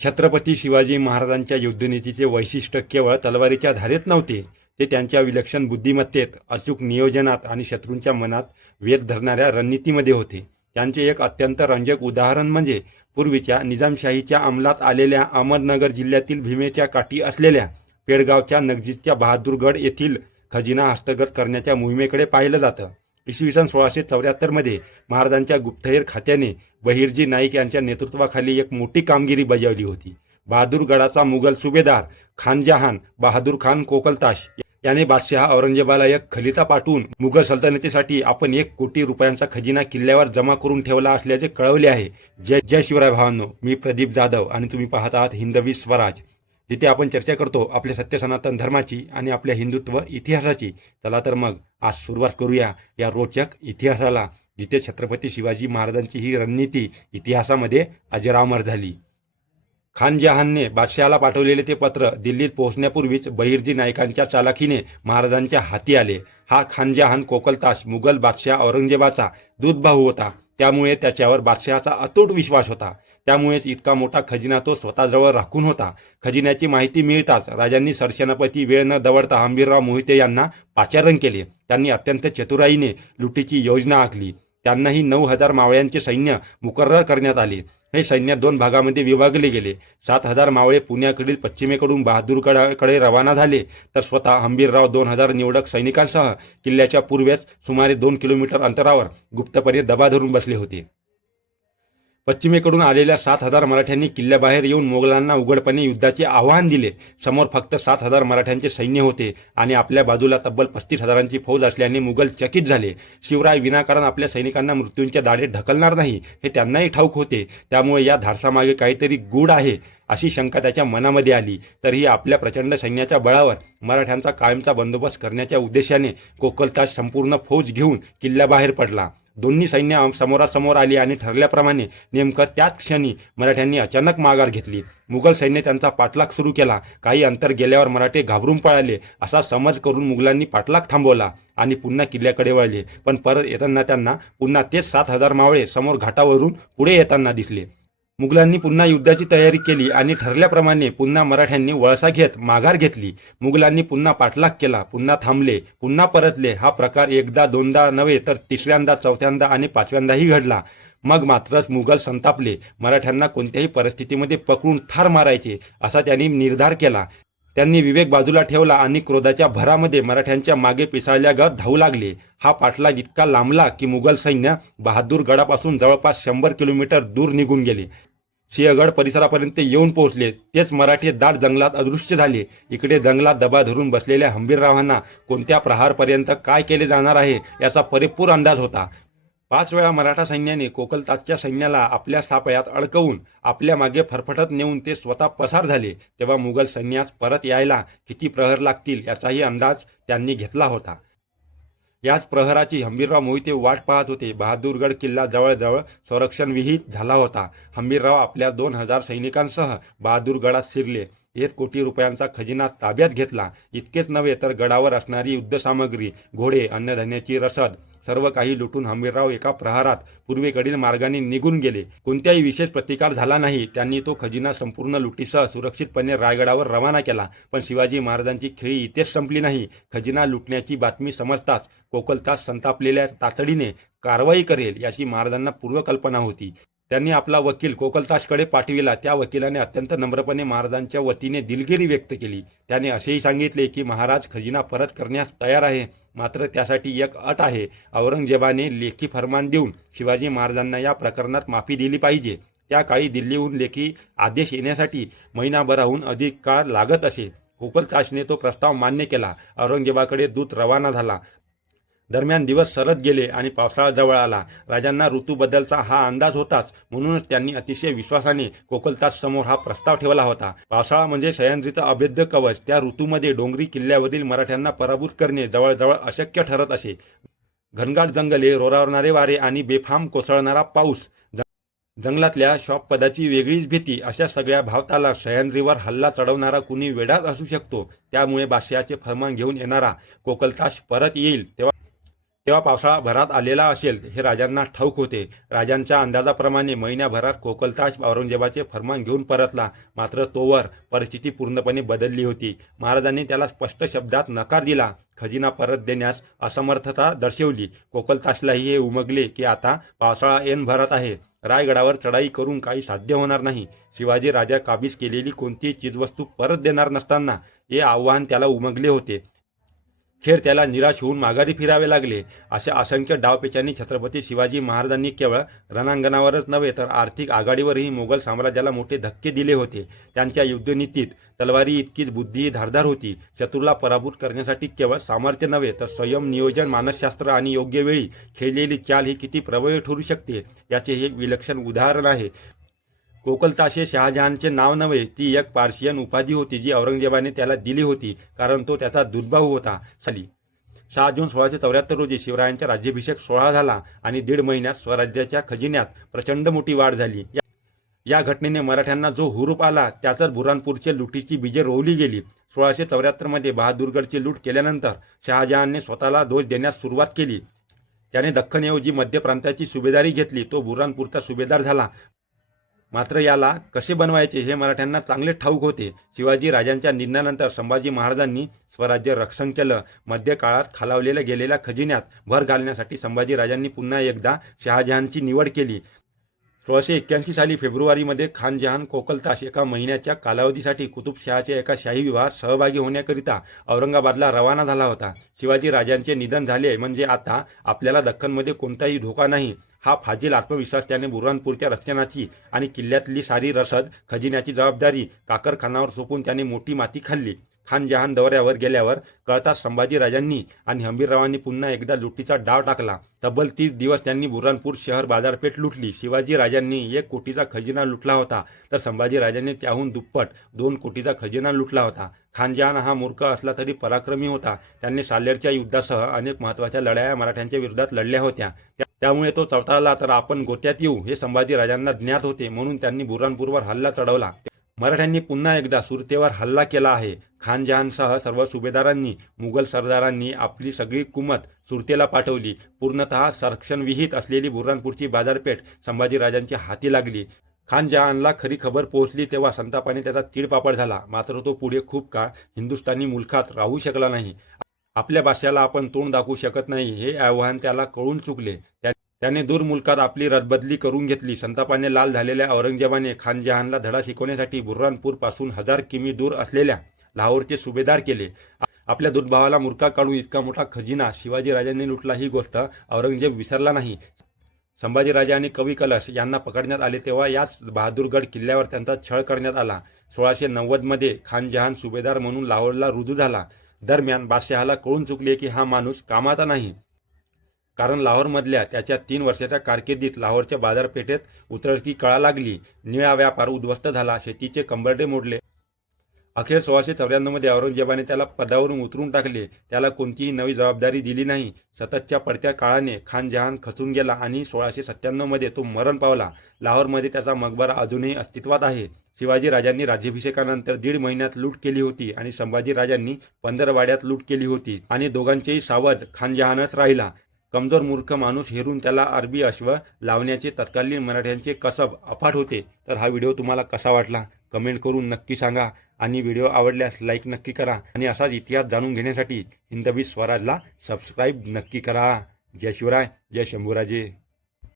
छत्रपती शिवाजी महाराजांच्या युद्धनीतीचे वैशिष्ट्य केवळ तलवारीच्या धारेत नव्हते, ते त्यांच्या विलक्षण बुद्धिमत्तेत, अचूक नियोजनात आणि शत्रूंच्या मनात वेध धरणाऱ्या रणनीतीमध्ये होते. त्यांचे एक अत्यंत रंजक उदाहरण म्हणजे पूर्वीच्या निजामशाहीच्या अंमलात आलेल्या अहमदनगर जिल्ह्यातील भीमेच्या काठी असलेल्या पेडगावच्या नजीकच्या बहादूरगड येथील खजिना हस्तगत करण्याच्या मोहिमेकडे पाहिलं जातं. इसवी सन 1674 महाराजांच्या गुप्तहेर खात्याने बहिर्जी नाईक यांच्या नेतृत्वाखाली एक मोठी कामगिरी बजावली होती. बहादूरगडाचा मुघल सुभेदार खानजहान बहादूर खान कोकलताश याने बादशहा औरंगजेबाला एक खलिता पाठवून मुघल सल्तनतीसाठी आपण 1 कोटी रुपयांचा खजिना किल्ल्यावर जमा करून ठेवला असल्याचे कळवले आहे. जय जय शिवराय भावांनो, मी प्रदीप जाधव आणि तुम्ही पाहत आहात हिंदवी स्वराज, जिथे आपण चर्चा करतो आपल्या सत्य सनातन धर्माची आणि आपल्या हिंदुत्व इतिहासाची. चला तर मग आज सुरुवात करूया या रोचक इतिहासाला, जिथे छत्रपती शिवाजी महाराजांची ही रणनीती इतिहासामध्ये अजरामर झाली. खानजहानने बादशहाला पाठवलेले ते पत्र दिल्लीत पोहोचण्यापूर्वीच बहिर्जी नाईकांच्या चालाखीने महाराजांच्या हाती आले. हा खानजहान कोकलताश मुघल बादशाह औरंगजेबाचा दूधभाऊ होता, त्यामुळे त्याच्यावर बादशहाचा अतूट विश्वास होता. त्यामुळेच इतका मोठा खजिना तो स्वतःजवळ राखून होता. खजिन्याची माहिती मिळताच राजांनी सरसेनापती वेळ न दवडता हंबीरराव मोहिते यांना पाचारण केले. त्यांनी अत्यंत चतुराईने लुटीची योजना आखली. त्यांनाही 9,000 मावळ्यांचे सैन्य मुकर्रर करण्यात आले. हे सैन्य 2 भागामध्ये विभागले गेले. 7,000 मावळे पुण्याकडील पश्चिमेकडून बहादूरगडाकडे रवाना झाले, तर स्वतः हंबीरराव 2,000 निवडक सैनिकांसह किल्ल्याच्या पूर्वेस सुमारे 2 किलोमीटर अंतरावर गुप्तपणे दबा धरून बसले होते. पश्चिमेकडून आलेल्या 7,000 मराठ्यांनी किल्ल्याबाहेर येऊन मोगलांना उघडपणे युद्धाचे आव्हान दिले. समोर फक्त 7,000 मराठ्यांचे सैन्य होते आणि आपल्या बाजूला तब्बल 35,000ची फौज असल्याने मुघल चकित झाले. शिवराय विनाकारण आपल्या सैनिकांना मृत्यूंच्या दाढेत ढकलणार नाही हे त्यांनाही ठाऊक होते. त्यामुळे या धाडसामागे काहीतरी गूढ आहे अशी शंका त्याच्या मनामध्ये आली. तरीही आपल्या प्रचंड सैन्याच्या बळावर मराठ्यांचा कायमचा बंदोबस्त करण्याच्या उद्देशाने कोकलताश संपूर्ण फौज घेऊन किल्ल्याबाहेर पडला. दोन्ही सैन्य समोरासमोर आली आणि ठरल्याप्रमाणे नेमकं त्याच क्षणी मराठ्यांनी अचानक माघार घेतली. मुघल सैन्य त्यांचा पाठलाग सुरू केला. काही अंतर गेल्यावर मराठे घाबरून पळाले असा समज करून मुघलांनी पाठलाग थांबवला आणि पुन्हा किल्ल्याकडे वळले. पण परत येताना त्यांना पुन्हा तेच 7,000 मावळे समोर घाटावरून पुढे येताना दिसले. मुघलांनी पुन्हा युद्धाची तयारी केली आणि ठरल्याप्रमाणे पुन्हा मराठ्यांनी वळसा घेत माघार घेतली. मुघलांनी पुन्हा पाठलाग केला, पुन्हा थांबले, पुन्हा परतले. हा प्रकार एकदा दोनदा नव्हे तर तिसऱ्यांदा, चौथ्यांदा आणि 5व्यांदाही घडला. मग मात्रच मुघल संतापले. मराठ्यांना कोणत्याही परिस्थितीमध्ये पकडून ठार मारायचे असा त्यांनी निर्धार केला. त्यांनी विवेक बाजूला ठेवला आणि क्रोधाच्या भरामध्ये मराठ्यांच्या मागे पिसाळल्यागत धावू लागले. हा पाठलाग इतका लांबला की मुघल सैन्य बहादूरगडापासून जवळपास 100 किलोमीटर दूर निघून गेले. सिंहगड परिसरापर्यंत येऊन पोहोचले. तेच मराठे दाट जंगलात अदृश्य झाले. इकडे जंगलात दबा धरून बसलेल्या हंबीररावांना कोणत्या प्रहारपर्यंत काय केले जाणार आहे याचा पुरेपूर अंदाज होता. 5 वेळा मराठा सैन्याने कोकलताशच्या सैन्याला आपल्या सापळ्यात अडकवून आपल्या मागे फरफटत नेऊन ते स्वतः पसार झाले. तेव्हा मुघल सैन्यास परत यायला किती प्रहर लागतील याचाही अंदाज त्यांनी घेतला होता. याच प्रहराची हंबीरराव मोहिते वाट पाहत होते. बहादूरगड किल्ला जवळजवळ संरक्षणविहीत झाला होता. हंबीरराव आपल्या 2,000 सैनिकांसह बहादूरगडात शिरले. 1 कोटी रुपयांचा खजिना ताब्यात घेतला. इतकेच नव्हे तर गडावर असणारी युद्धसामग्री, घोडे, अन्नधान्याची रसद सर्व काही लुटून हंबीरराव एका प्रहारात पूर्वेकडील मार्गाने निघून गेले. कोणत्याही विशेष प्रतिकार झाला नाही. त्यांनी तो खजिना संपूर्ण लुटीसह सुरक्षितपणे रायगडावर रवाना केला. पण शिवाजी महाराजांची खेळी इथेच संपली नाही. खजिना लुटण्याची बातमी समजताच कोकलताश संतापलेल्या तातडीने कारवाई करेल याची महाराजांना पूर्वकल्पना होती. त्यांनी आपला वकील कोकलताशकडे पाठविला. त्या वकिलाने अत्यंत नम्रपणे महाराजांच्या वतीने दिलगिरी व्यक्त केली. त्याने असेही सांगितले की महाराज खजिना परत करण्यास तयार आहे, मात्र त्यासाठी एक अट आहे. औरंगजेबाने लेखी फरमान देऊन शिवाजी महाराजांना या प्रकरणात माफी दिली पाहिजे. त्या काळी दिल्लीहून लेखी आदेश येण्यासाठी महिनाभराहून अधिक काळ लागत असे. कोकलताशने तो प्रस्ताव मान्य केला. औरंगजेबाकडे दूत रवाना झाला. दरम्यान दिवस सरत गेले आणि पावसाळा जवळ आला. राजांना ऋतूबद्दलचा हा अंदाज होताच, म्हणूनच त्यांनी अतिशय विश्वासाने कोकलताश समोर हा प्रस्ताव ठेवला होता. पावसाळा म्हणजे सह्याद्रीचं अभेद्य कवच. त्या ऋतूमध्ये डोंगरी किल्ल्यावरील मराठ्यांना पराभूत करणे जवळजवळ अशक्य ठरत असे. घनदाट जंगले, रोरावणारे वारे आणि बेफाम कोसळणारा पाऊस, जंगलातल्या श्वापदाची वेगळीच भीती, अशा सगळ्या भावताला सह्याद्रीवर हल्ला चढवणारा कुणी वेडाच असू शकतो. त्यामुळे बादशहाचे फरमान घेऊन येणारा कोकलताश परत येईल तेव्हा पावसाळा भरात आलेला असेल हे राजांना ठाऊक होते. राजांच्या अंदाजाप्रमाणे महिन्याभरात कोकलताश औरंगजेबाचे फर्मान घेऊन परतला. मात्र तोवर परिस्थिती पूर्णपणे बदलली होती. महाराजांनी त्याला स्पष्ट शब्दात नकार दिला. खजिना परत देण्यास असमर्थता दर्शवली. कोकलताशलाही हे उमगले की आता पावसाळा ऐन भरत आहे. रायगडावर चढाई करून काही साध्य होणार नाही. शिवाजी राजा काबीज केलेली कोणतीही चीजवस्तू परत देणार नसताना हे आव्हान त्याला उमगले होते. खेर त्याला निराश होऊन माघारी फिरावे लागले. अशा असंख्य डावपेचांनी छत्रपती शिवाजी महाराजांनी केवळ रणांगणावरच नव्हे तर आर्थिक आघाडीवरही मोगल साम्राज्याला मोठे धक्के दिले होते. त्यांच्या युद्धनीतीत तलवारी इतकीच बुद्धीही धारदार होती. शत्रूला पराभूत करण्यासाठी केवळ सामर्थ्य नव्हे तर संयम, नियोजन, मानसशास्त्र आणि योग्य वेळी खेळलेली चाल ही किती प्रभावी ठरू शकते याचे हे एक विलक्षण उदाहरण आहे. कोकलताश हे शहाजहानचे नाव नव्हे, ती एक पार्शियन उपाधी होती जी औरंगजेबाने त्याला दिली होती कारण तो त्याचा दुर्भाऊ होता. 6 जून 1674 रोजी शिवरायांचा राज्याभिषेक सोहळा झाला आणि 1.5 महिन्यात स्वराज्याच्या खजिन्यात प्रचंड मोठी वाढ झाली. या घटनेने मराठ्यांना जो हुरूप आला त्यातच बुऱ्हाणपूरचे लुटीची बीजे रोवली गेली. 1674 मध्ये बहादूरगडची लूट केल्यानंतर शहाजहानने स्वतःला दोष देण्यास सुरुवात केली. त्याने दख्खनऐवजी मध्य प्रांताची सुभेदारी घेतली. तो बुऱ्हाणपूरचा सुभेदार झाला. मात्र याला कसे बनवायचे हे मराठ्यांना चांगले ठाऊक होते. शिवाजी राजांच्या निधनानंतर संभाजी महाराजांनी स्वराज्य रक्षण केलं. मध्य काळात खालावलेल्या गेलेल्या खजिन्यात भर घालण्यासाठी संभाजी राजांनी पुन्हा एकदा शहाजहानची निवड केली. 1681 साली फेब्रुवारीमध्ये खान जहान कोकलताश एका महिन्याच्या कालावधीसाठी कुतुबशहाच्या एका शाही विवाहात सहभागी होण्याकरिता औरंगाबादला रवाना झाला होता. शिवाजी राजांचे निधन झाले म्हणजे आता आपल्याला दख्खनमध्ये कोणताही धोका नाही हा फाजील आत्मविश्वास त्याने बुऱ्हाणपूरच्या रक्षणाची आणि किल्ल्यातली सारी रसद खजिन्याची जबाबदारी काकर खानावर सोपून त्याने मोठी माती खाल्ली. खान जहान दौऱ्यावर गेल्यावर कळताच संभाजी राजांनी आणि हंबीररावांनी पुन्हा एकदा लुटीचा डाव टाकला. तब्बल 30 दिवस त्यांनी बुऱ्हाणपूर शहर बाजारपेठ लुटली. शिवाजी राजांनी 1 कोटीचा खजिना लुटला होता तर संभाजी राजांनी त्याहून दुप्पट 2 कोटीचा खजिना लुटला होता. खान जहान हा मूर्ख असला तरी पराक्रमी होता. त्यांनी साल्हेरच्या युद्धासह अनेक महत्त्वाच्या लढाया मराठ्यांच्या विरोधात लढल्या होत्या. त्यामुळे तो चवताळला तर आपण गोत्यात येऊ हे संभाजी राजांना ज्ञात होते. म्हणून त्यांनी बुऱ्हाणपूरवर हल्ला चढवला. मराठ्यांनी पुन्हा एकदा सुरतेवर हल्ला केला आहे. खान जहानसह सर्व सुभेदारांनी, मुघल सरदारांनी आपली सगळी कुमत सुरतेला पाठवली. पूर्णतः संरक्षणविहीत असलेली बुऱ्हाणपूरची बाजारपेठ संभाजी राजांच्या हाती लागली. खान जहानला खरी खबर पोहोचली तेव्हा संतापाने त्याचा तीळपापड झाला. मात्र तो पुढे खूप काळ हिंदुस्थानी मुलखात राहू शकला नाही. आपल्या भाषेला आपण तोंड दाखवू शकत नाही हे आव्हान त्याला कळून चुकले. त्याने दूर मुलकात आपली रदबदली करून घेतली. संतापाने लाल झालेल्या औरंगजेबाने खान जहानला धडा शिकवण्यासाठी बुऱ्हाणपूर पासून 1000 किमी दूर असलेल्या लाहोरचे सुभेदार केले. आपल्या दुर्भावाला मुर्खा काढून इतका मोठा खजिना शिवाजी राजांनी लुटला ही गोष्ट औरंगजेब विसरला नाही. संभाजीराजे आणि कवी कलश यांना पकडण्यात आले तेव्हा याच बहादूरगड किल्ल्यावर त्यांचा छळ करण्यात आला. 1690 मध्ये खान जहान सुभेदार म्हणून लाहोरला रुजू झाला. दरम्यान बादशहाला कळून चुकले की हा माणूस कामाचा नाही. कारण लाहोरमधल्या त्याच्या 3 वर्षाच्या कारकिर्दीत लाहोरच्या बाजारपेठेत उतरती कळा लागली. निळा व्यापार उद्ध्वस्त झाला. शेतीचे कंबरडे मोडले. अखेर 1694 मध्ये औरंगजेबाने त्याला पदावरून उतरून टाकले. त्याला कोणतीही नवी जबाबदारी दिली नाही. सततच्या पडत्या काळाने खान जहान खचून गेला आणि 1697 मध्ये तो मरण पावला. लाहोरमध्ये त्याचा मकबरा अजूनही अस्तित्वात आहे. शिवाजी राजांनी राज्याभिषेकानंतर 1.5 महिन्यात लूट केली होती आणि संभाजी राजांनी 15 वाड्यात लूट केली होती आणि दोघांचेही सावज खान जहानच राहिला. कमजोर मूर्ख माणूस हेरून त्याला अरबी अश्व लावण्याचे तत्कालीन मराठ्यांचे कसब अफाट होते. तर हा व्हिडिओ तुम्हाला कसा वाटला कमेंट करून नक्की सांगा आणि व्हिडिओ आवडल्यास लाईक नक्की करा आणि असाच इतिहास जाणून घेण्यासाठी हिंदवी स्वराजला सबस्क्राईब नक्की करा. जय शिवराय, जय शंभूराजे.